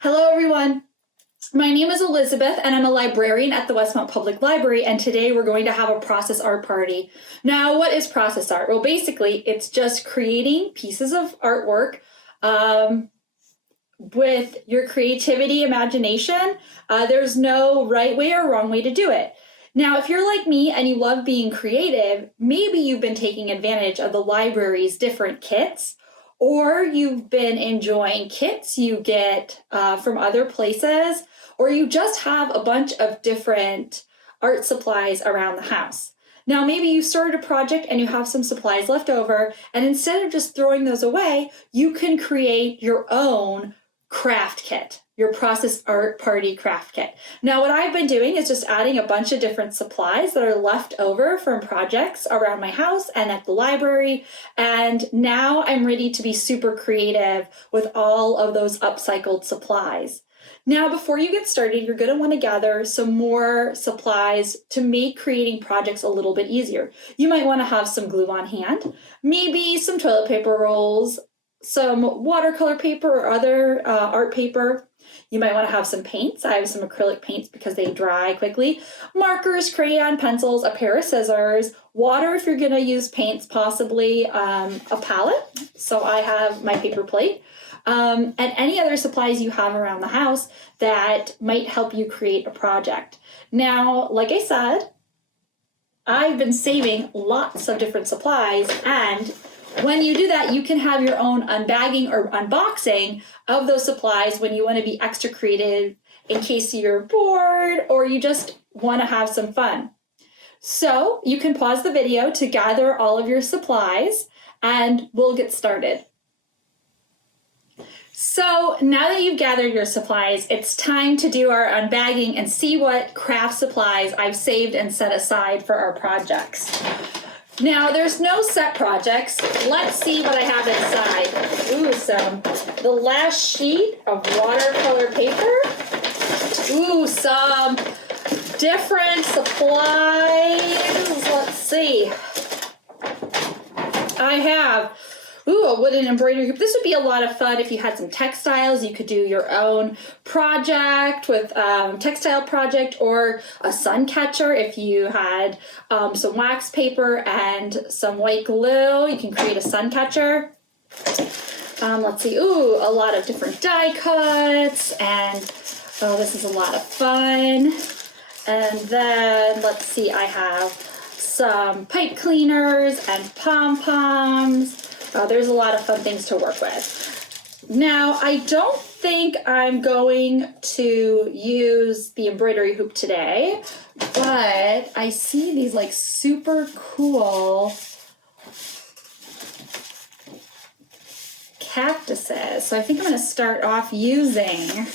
Hello, everyone. My name is Elizabeth, and I'm a librarian at the Westmont Public Library, and today we're going to have a process art party. Now, what is process art? Well, basically, it's just creating pieces of artwork with your creativity, imagination. There's no right way or wrong way to do it. Now, if you're like me and you love being creative, maybe you've been taking advantage of the library's different kits, or you've been enjoying kits you get from other places, or you just have a bunch of different art supplies around the house. Now, maybe you started a project and you have some supplies left over, and instead of just throwing those away, you can create your own craft kit, your process art party craft kit. Now, what I've been doing is just adding a bunch of different supplies that are left over from projects around my house and at the library. And now I'm ready to be super creative with all of those upcycled supplies. Now, before you get started, you're going to want to gather some more supplies to make creating projects a little bit easier. You might want to have some glue on hand, maybe some toilet paper rolls, some watercolor paper or other art paper. You might want to have some paints. I have some acrylic paints because they dry quickly. Markers, crayon, pencils, a pair of scissors, water if you're going to use paints, possibly a palette. So I have my paper plate. And any other supplies you have around the house that might help you create a project. Now, like I said, I've been saving lots of different supplies, and when you do that, you can have your own unbagging or unboxing of those supplies when you want to be extra creative in case you're bored or you just want to have some fun. So you can pause the video to gather all of your supplies and we'll get started. So now that you've gathered your supplies, it's time to do our unbagging and see what craft supplies I've saved and set aside for our projects. Now, there's no set projects. Let's see what I have inside. Ooh, the last sheet of watercolor paper. Ooh, some different supplies. Let's see. I have a wooden embroidery hoop. This would be a lot of fun if you had some textiles. You could do your own project with textile project, or a sun catcher if you had some wax paper and some white glue. You can create a sun catcher. Let's see. Ooh, a lot of different die cuts, and this is a lot of fun. And then let's see. I have some pipe cleaners and pom-poms. There's a lot of fun things to work with. Now, I don't think I'm going to use the embroidery hoop today, but I see these like super cool cactuses. So I think I'm going to start off using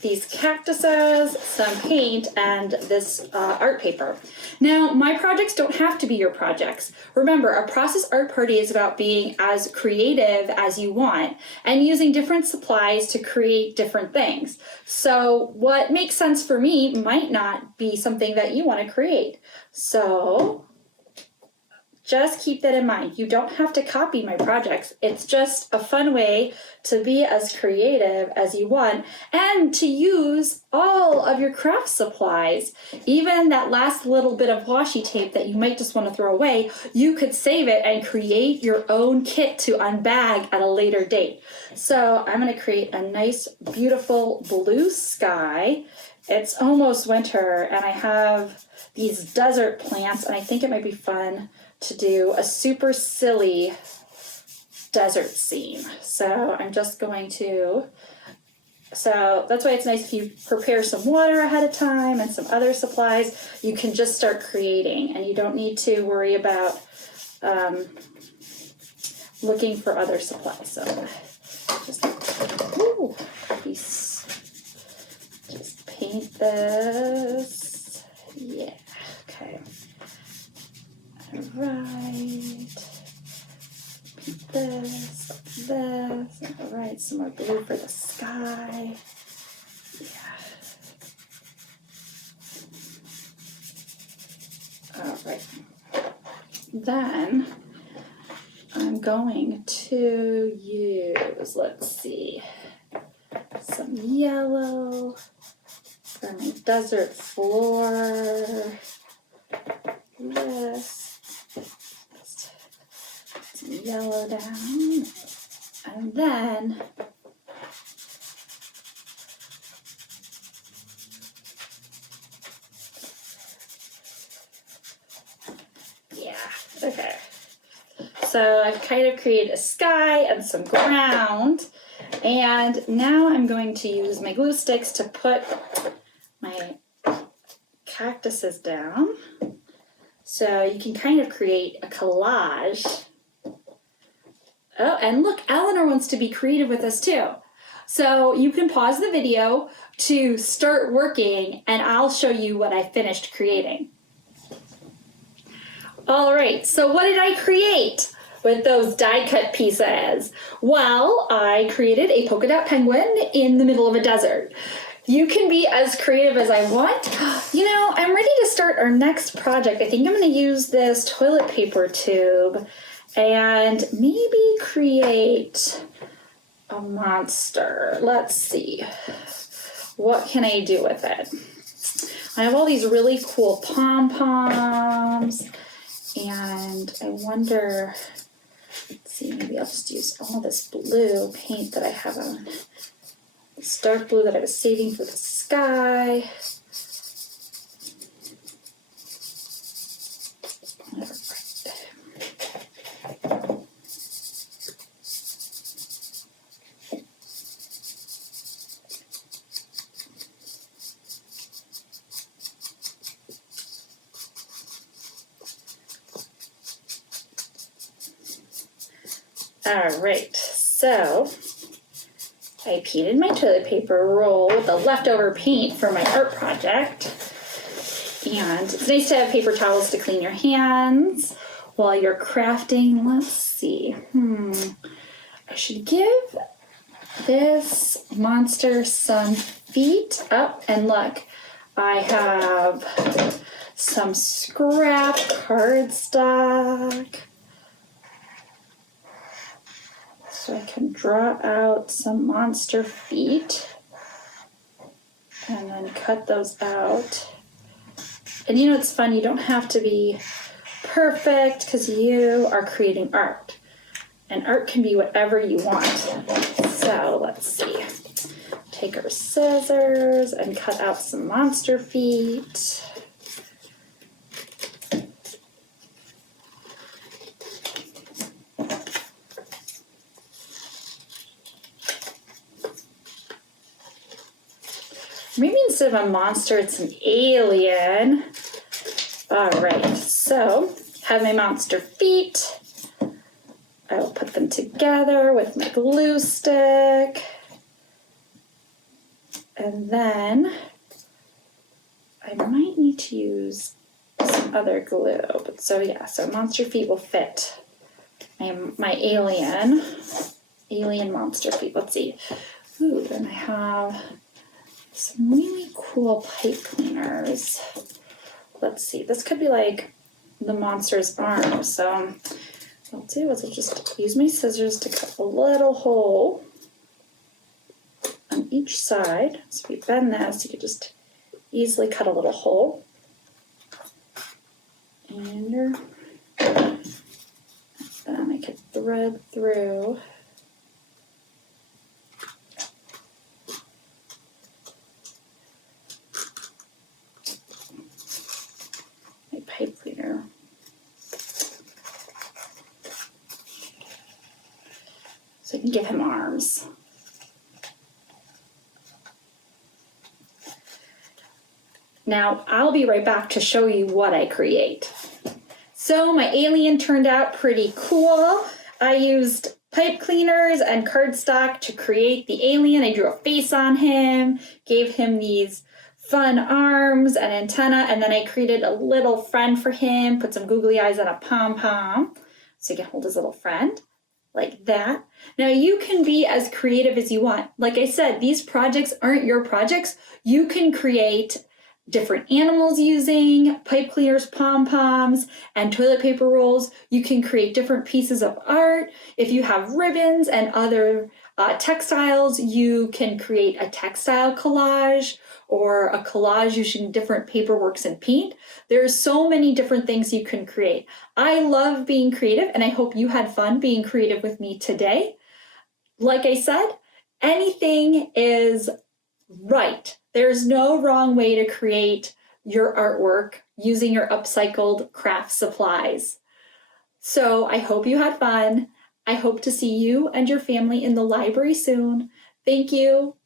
these cactuses, some paint, and this art paper. Now, my projects don't have to be your projects. Remember, a process art party is about being as creative as you want and using different supplies to create different things. So what makes sense for me might not be something that you want to create. So just keep that in mind. You don't have to copy my projects. It's just a fun way to be as creative as you want and to use all of your craft supplies. Even that last little bit of washi tape that you might just want to throw away, you could save it and create your own kit to unbag at a later date. So I'm going to create a nice, beautiful blue sky. It's almost winter, and I have these desert plants, and I think it might be fun to do a super silly desert scene. So I'm just going to, so that's why it's nice if you prepare some water ahead of time and some other supplies. You can just start creating, and you don't need to worry about looking for other supplies. So just paint this. Yeah, okay. Right, this, all right, some more blue for the sky. Yeah. All right. Then I'm going to use, let's see, some yellow for my desert floor. This, some yellow down, and then yeah, okay. So I've kind of created a sky and some ground, and now I'm going to use my glue sticks to put my cactuses down. So you can kind of create a collage. Oh, and look, Eleanor wants to be creative with us too. So you can pause the video to start working, and I'll show you what I finished creating. All right, so what did I create with those die cut pieces? Well, I created a polka dot penguin in the middle of a desert. You can be as creative as I want. You know, I'm ready to start our next project. I think I'm going to use this toilet paper tube and maybe create a monster. Let's see. What can I do with it? I have all these really cool pom-poms. And I wonder, let's see, maybe I'll just use all this blue paint that I have on. This dark blue that I was saving for the sky. All right, so I painted my toilet paper roll with the leftover paint for my art project. And it's nice to have paper towels to clean your hands while you're crafting. Let's see. I should give this monster some feet. Oh, and look, I have some scrap cardstock. So I can draw out some monster feet and then cut those out. And you know, it's fun, you don't have to be perfect because you are creating art. And art can be whatever you want. So let's see. Take our scissors and cut out some monster feet. Maybe instead of a monster, it's an alien. All right, so have my monster feet. I will put them together with my glue stick. And then I might need to use some other glue. But so yeah, so monster feet will fit my alien monster feet. Let's see. Ooh, then I have some really cool pipe cleaners. Let's see, this could be like the monster's arm. So what I'll do is I'll just use my scissors to cut a little hole on each side. So if you bend this, you can just easily cut a little hole. And then I could thread through pipe cleaner. So I can give him arms. Now I'll be right back to show you what I create. So my alien turned out pretty cool. I used pipe cleaners and cardstock to create the alien. I drew a face on him, gave him these fun arms and antenna, and then I created a little friend for him, put some googly eyes on a pom-pom so he can hold his little friend like that. Now you can be as creative as you want. Like I said, these projects aren't your projects. You can create different animals using using pipe cleaners, pom-poms, and toilet paper rolls, you can create different pieces of art. If you have ribbons and other textiles, you can create a textile collage or a collage using different paperworks and paint. There's so many different things you can create. I love being creative, and I hope you had fun being creative with me today. Like I said, anything is right. There's no wrong way to create your artwork using your upcycled craft supplies. So I hope you had fun. I hope to see you and your family in the library soon. Thank you.